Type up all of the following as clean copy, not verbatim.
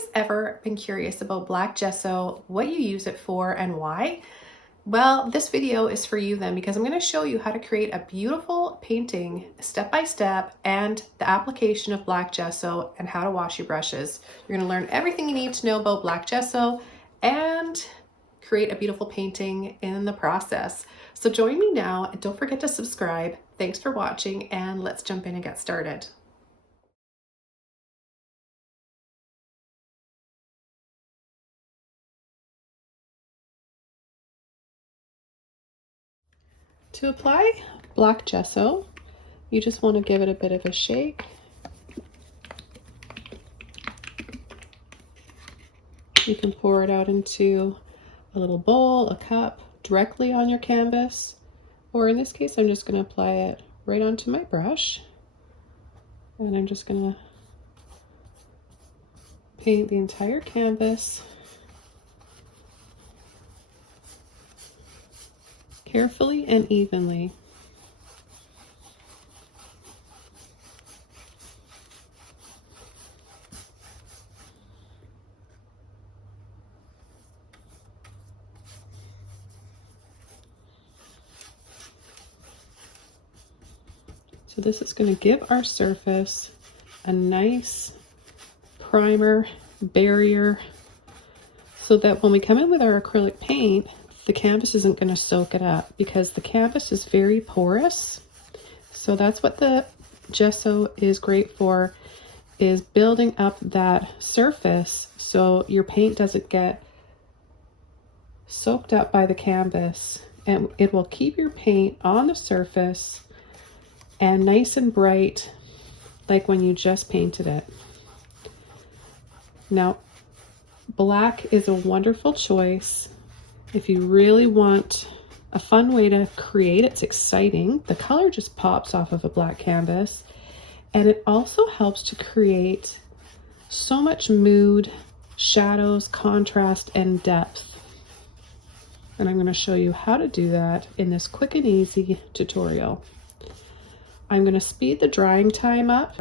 guys ever been curious about black gesso, what you use it for and why? Well, this video is for you then, because I'm going to show you how to create a beautiful painting step by step and the application of black gesso and how to wash your brushes. You're going to learn everything you need to know about black gesso and create a beautiful painting in the process. So join me now and don't forget to subscribe. Thanks for watching and let's jump in and get started. To apply black gesso, you just want to give it a bit of a shake. You can pour it out into a little bowl, a cup, directly on your canvas, or in this case, I'm just going to apply it right onto my brush, and I'm just going to paint the entire canvas carefully and evenly. So this is going to give our surface a nice primer, barrier, so that when we come in with our acrylic paint, the canvas isn't going to soak it up, because the canvas is very porous. So that's what the gesso is great for, is building up that surface so your paint doesn't get soaked up by the canvas, and it will keep your paint on the surface and nice and bright like when you just painted it. Now, black is a wonderful choice if you really want a fun way to create. It's exciting. The color just pops off of a black canvas, and it also helps to create so much mood, shadows, contrast, and depth. And I'm going to show you how to do that in this quick and easy tutorial. I'm going to speed the drying time up.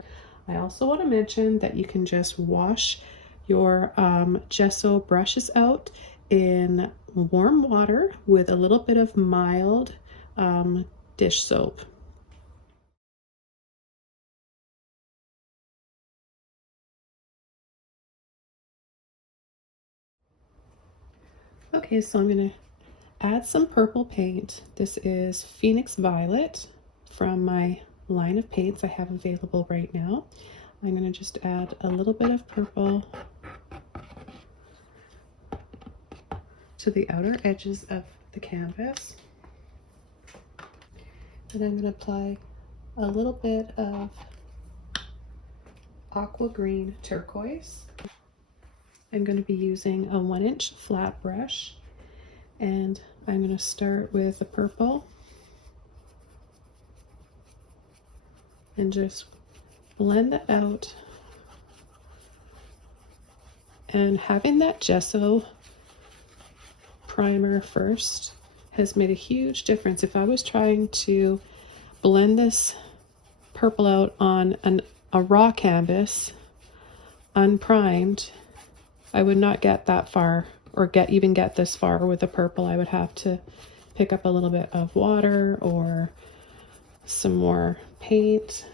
I also want to mention that you can just wash your gesso brushes out in warm water with a little bit of mild dish soap. Okay, so I'm going to add some purple paint. This is Phoenix Violet from my line of paints I have available right now. I'm going to just add a little bit of purple to the outer edges of the canvas. And I'm going to apply a little bit of Aqua green turquoise. I'm going to be using a 1-inch flat brush, and I'm going to start with the purple and just blend that out. And having that gesso primer first has made a huge difference. If I was trying to blend this purple out on a raw canvas, unprimed, I would not get that far, or even get this far with the purple. I would have to pick up a little bit of water or some more paint.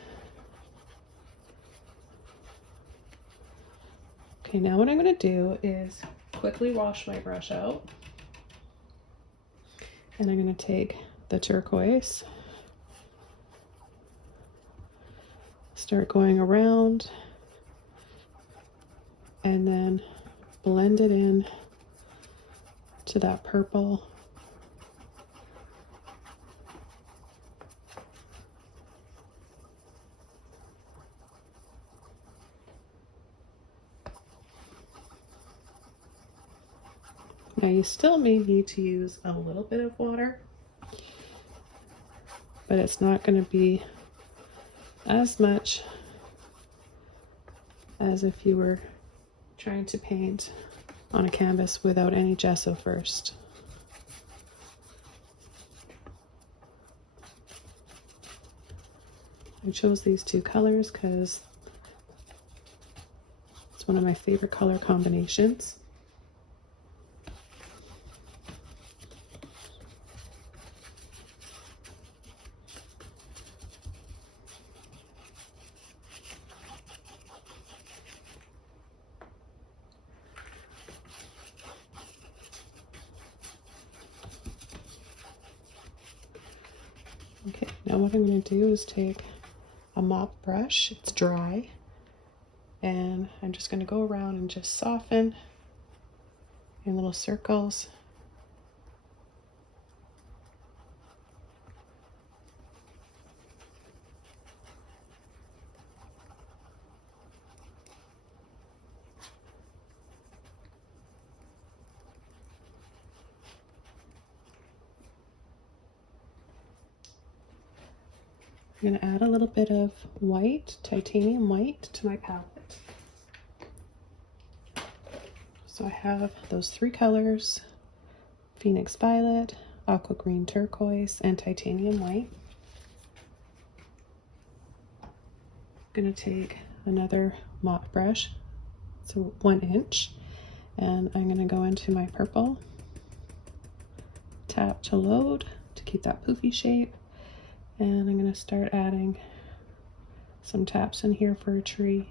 Okay, now what I'm going to do is quickly wash my brush out. And I'm going to take the turquoise, start going around, and then blend it in to that purple. Now you still may need to use a little bit of water, but it's not going to be as much as if you were trying to paint on a canvas without any gesso first. I chose these two colors because it's It's one of my favorite color combinations. Okay, now what I'm going to do is take a mop brush, it's dry, and I'm just going to go around and just soften in little circles. I'm going to add a little bit of white, titanium white, to my palette. So I have those three colors: Phoenix Violet, Aqua Green Turquoise, and Titanium White. I'm going to take another mop brush, so 1 inch, and I'm going to go into my purple, tap to load to keep that poofy shape, and I'm going to start adding some taps in here for a tree.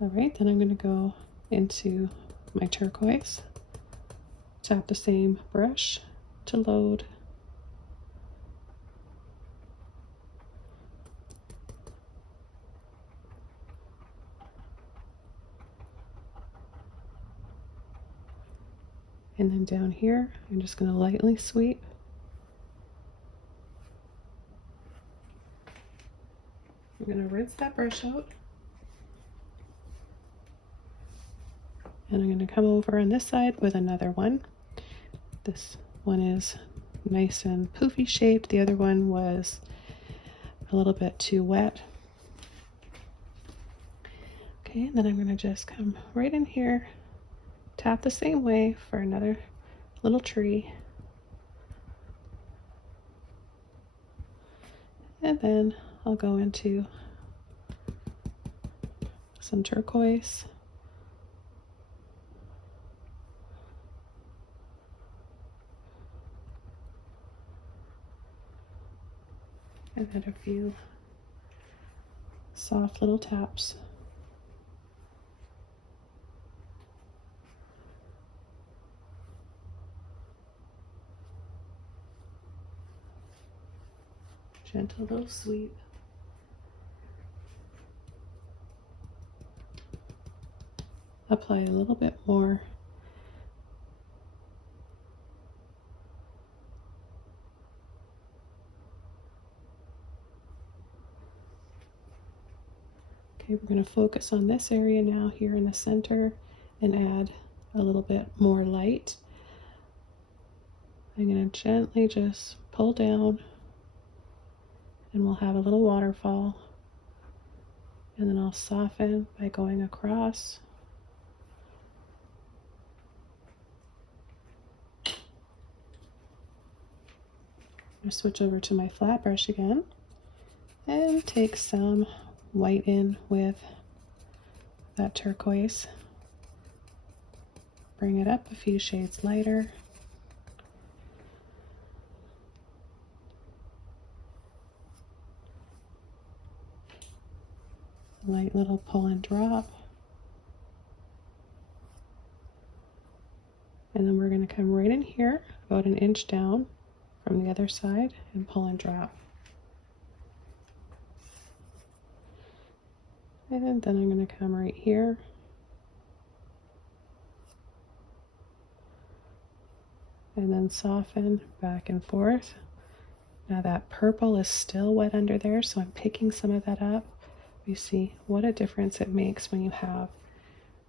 All right, then I'm going to go into my turquoise, tap the same brush to load, and then down here I'm just going to lightly sweep. I'm going to rinse that brush out, and I'm going to come over on this side with another one. This one is nice and poofy shaped. The other one was a little bit too wet. Okay, and then I'm going to just come right in here, tap the same way for another little tree, and then I'll go into some turquoise. And add a few soft little taps. Gentle little sweep. Apply a little bit more. Okay, we're going to focus on this area now here in the center and add a little bit more light. I'm going to gently just pull down, and we'll have a little waterfall, and then I'll soften by going across. I'm going to switch over to my flat brush again and take some white in with that turquoise. Bring it up a few shades lighter. Light little pull and drop. And then we're going to come right in here, about 1 inch down from the other side, and pull and drop. And then I'm going to come right here and then soften back and forth. Now that purple is still wet under there, so I'm picking some of that up. You see what a difference it makes when you have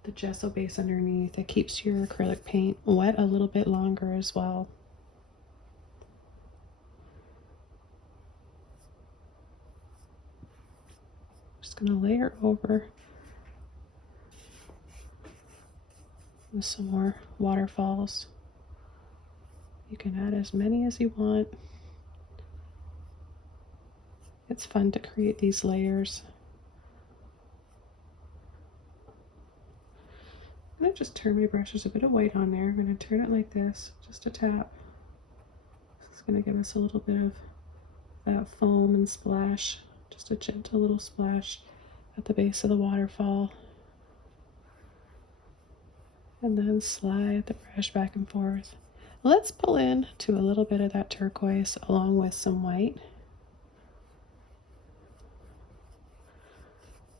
the gesso base underneath. It keeps your acrylic paint wet a little bit longer as well. Just going to layer over with some more waterfalls. You can add as many as you want. It's fun to create these layers. I'm going to just turn my brush. There's a bit of white on there. I'm going to turn it like this, just a tap. This is going to give us a little bit of that foam and splash, just a gentle little splash at the base of the waterfall. And then slide the brush back and forth. Let's pull in to a little bit of that turquoise along with some white.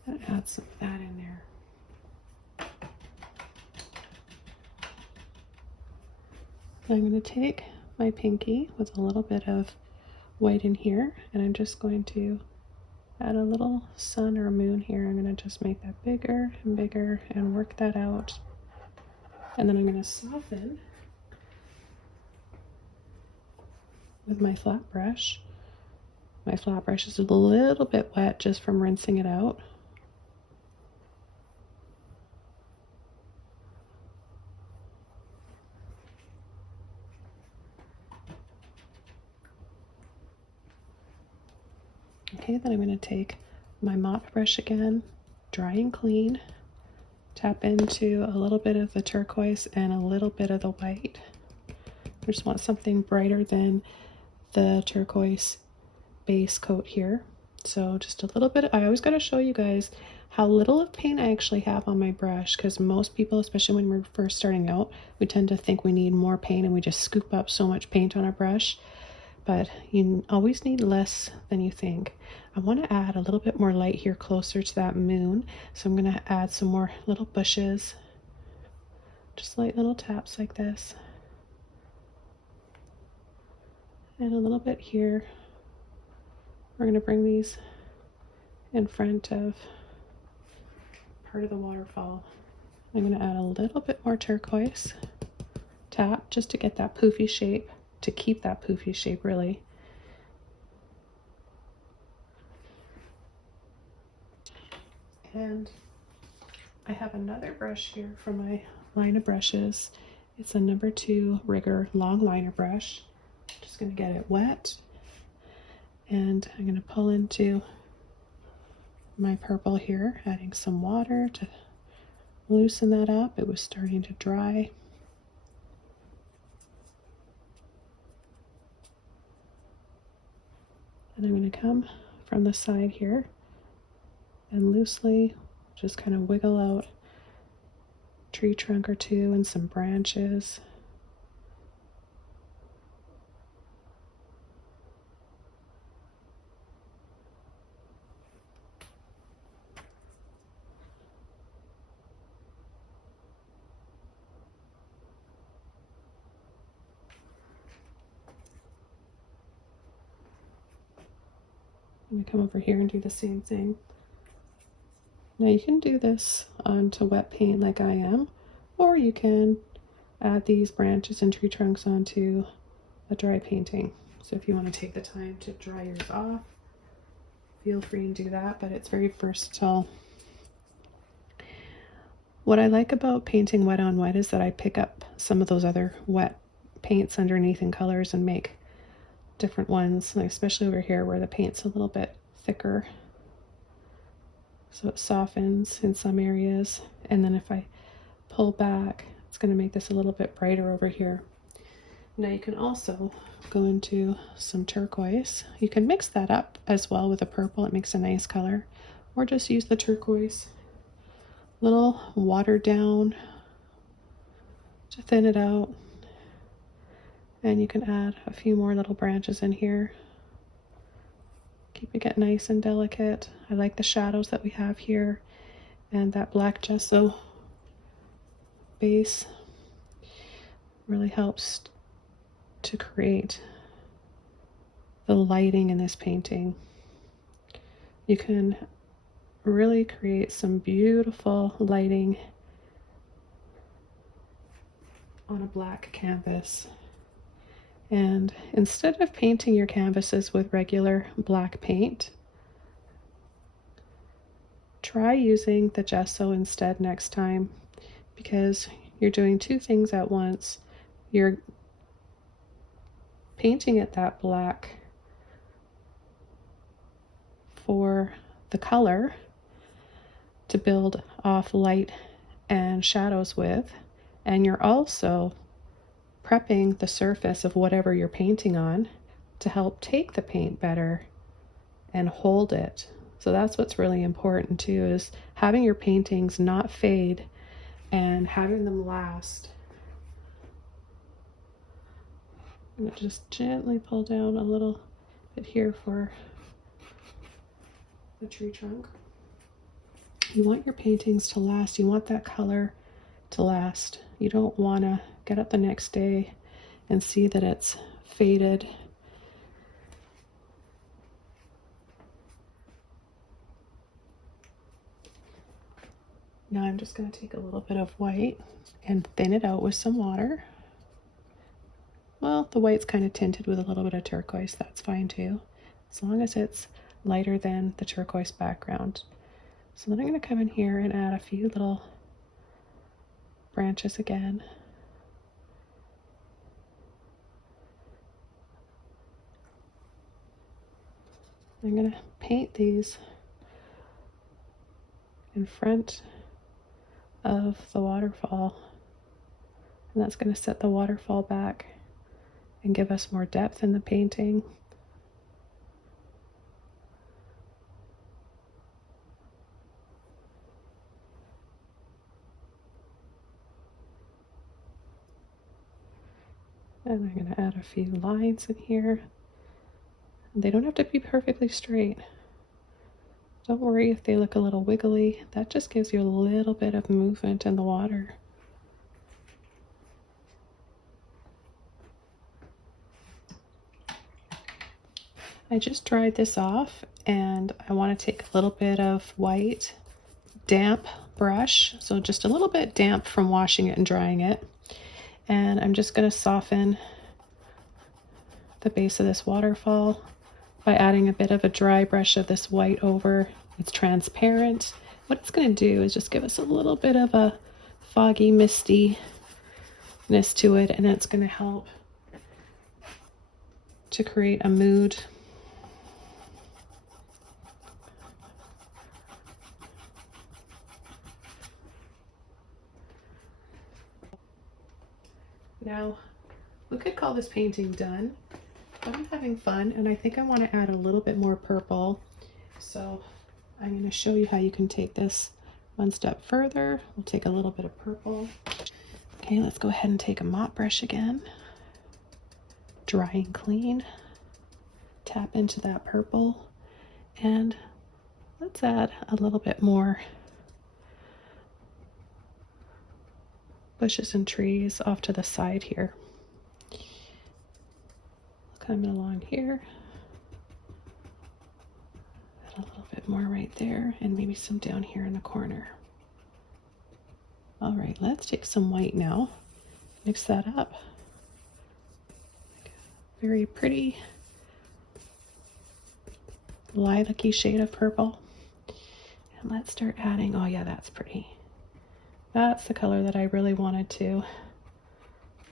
And add some of that in there. I'm going to take my pinky with a little bit of white in here, and I'm just going to add a little sun or moon here. I'm going to just make that bigger and bigger and work that out. And then I'm going to soften with my flat brush. My flat brush is a little bit wet just from rinsing it out. Okay, then I'm going to take my mop brush again, dry and clean, tap into a little bit of the turquoise and a little bit of the white. I just want something brighter than the turquoise base coat here. So just a little bit. I always got to show you guys how little of paint I actually have on my brush, because most people, especially when we're first starting out, we tend to think we need more paint and we just scoop up so much paint on our brush. But you always need less than you think. I want to add a little bit more light here closer to that moon. So I'm going to add some more little bushes, just light little taps like this. And a little bit here. We're going to bring these in front of part of the waterfall. I'm going to add a little bit more turquoise. Tap just to get that poofy shape, to keep that poofy shape really. And I have another brush here from my line of brushes. It's a number 2 Rigger long liner brush. Just going to get it wet, and I'm going to pull into my purple here, adding some water to loosen that up. It was starting to dry. And I'm going to come from the side here and loosely just kind of wiggle out a tree trunk or two and some branches. I'm going to come over here and do the same thing. Now you can do this onto wet paint like I am, or you can add these branches and tree trunks onto a dry painting. So if you want to take the time to dry yours off, feel free and do that, but it's very versatile. What I like about painting wet on wet is that I pick up some of those other wet paints underneath in colors and make different ones, like especially over here where the paint's a little bit thicker. So it softens in some areas, and then if I pull back, it's going to make this a little bit brighter over here. Now you can also go into some turquoise. You can mix that up as well with a purple. It makes a nice color, or just use the turquoise, little watered down to thin it out. And you can add a few more little branches in here. Keeping it nice and delicate. I like the shadows that we have here, and that black gesso base really helps to create the lighting in this painting. You can really create some beautiful lighting on a black canvas. And instead of painting your canvases with regular black paint, try using the gesso instead next time, because you're doing two things at once. You're painting it that black for the color to build off light and shadows with, and you're also prepping the surface of whatever you're painting on to help take the paint better and hold it. So that's what's really important too, is having your paintings not fade and having them last. I'm going to just gently pull down a little bit here for the tree trunk. You want your paintings to last. You want that color to last. You don't want to get up the next day and see that it's faded. Now I'm just going to take a little bit of white and thin it out with some water. Well, the white's kind of tinted with a little bit of turquoise. That's fine too, as long as it's lighter than the turquoise background. So then I'm going to come in here and add a few little branches again. I'm going to paint these in front of the waterfall, and that's going to set the waterfall back and give us more depth in the painting. And I'm going to add a few lines in here. They don't have to be perfectly straight. Don't worry if they look a little wiggly. That just gives you a little bit of movement in the water. I just dried this off, and I want to take a little bit of white damp brush, so just a little bit damp from washing it and drying it, and I'm just going to soften the base of this waterfall by adding a bit of a dry brush of this white over. It's transparent. What it's going to do is just give us a little bit of a foggy mistiness to it, and it's going to help to create a mood. Now, we could call this painting done, but I'm having fun, and I think I want to add a little bit more purple. So I'm going to show you how you can take this one step further. We'll take a little bit of purple. Okay, let's go ahead and take a mop brush again. Dry and clean. Tap into that purple, and let's add a little bit more bushes and trees off to the side here. Coming along here. Add a little bit more right there, and maybe some down here in the corner. All right, let's take some white now. Mix that up. Very pretty lilac-y shade of purple. And let's start adding, oh yeah, that's pretty. That's the color that I really wanted to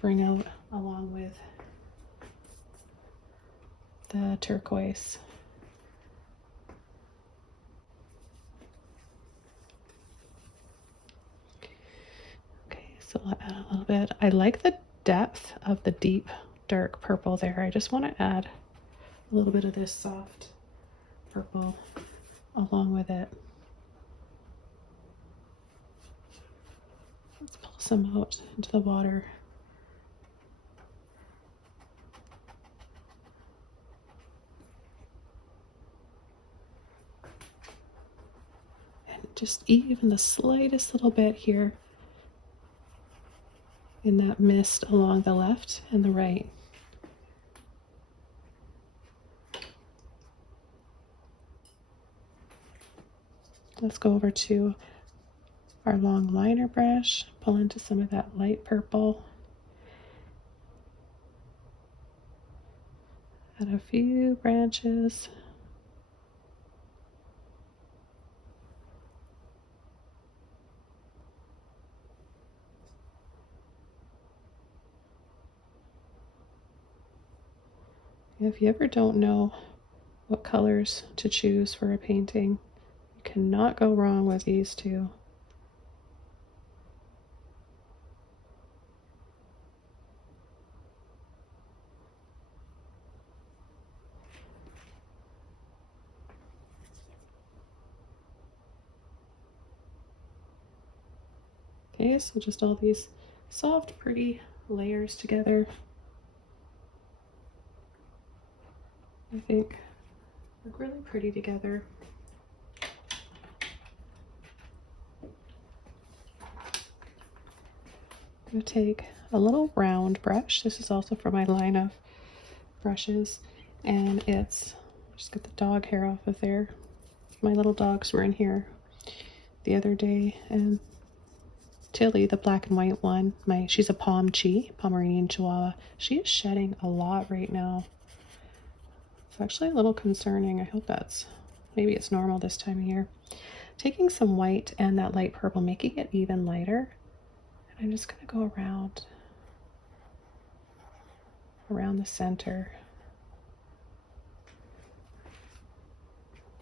bring out along with the turquoise. Okay, so I'll add a little bit. I like the depth of the deep dark purple there. I just want to add a little bit of this soft purple along with it. Let's pull some out into the water. And just even the slightest little bit here in that mist along the left and the right. Let's go over to our long liner brush, pull into some of that light purple. Add a few branches. If you ever don't know what colors to choose for a painting, you cannot go wrong with these two. Okay, so just all these soft, pretty layers together. I think look really pretty together. I'm going to take a little round brush. This is also from my line of brushes, and it's just get the dog hair off of there. My little dogs were in here the other day, and Tilly, the black and white one, she's a Pomeranian Chihuahua. She is shedding a lot right now. It's actually a little concerning. I hope maybe it's normal this time of year. Taking some white and that light purple, making it even lighter. And I'm just gonna go around the center.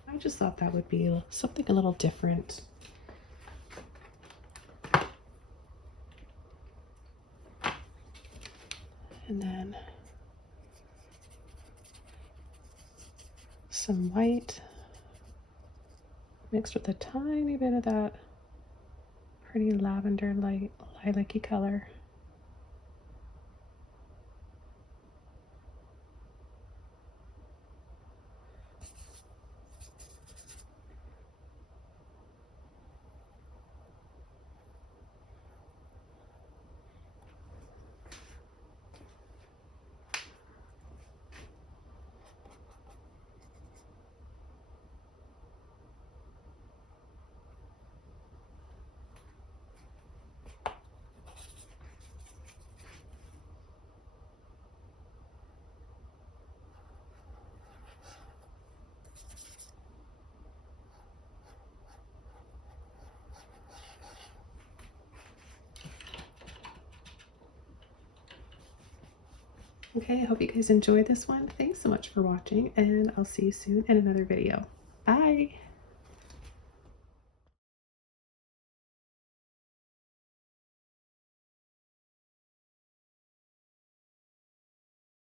I just thought that would be something a little different. And then some white mixed with a tiny bit of that pretty lavender lilac-y color. Okay, I hope you guys enjoyed this one. Thanks so much for watching, and I'll see you soon in another video. Bye!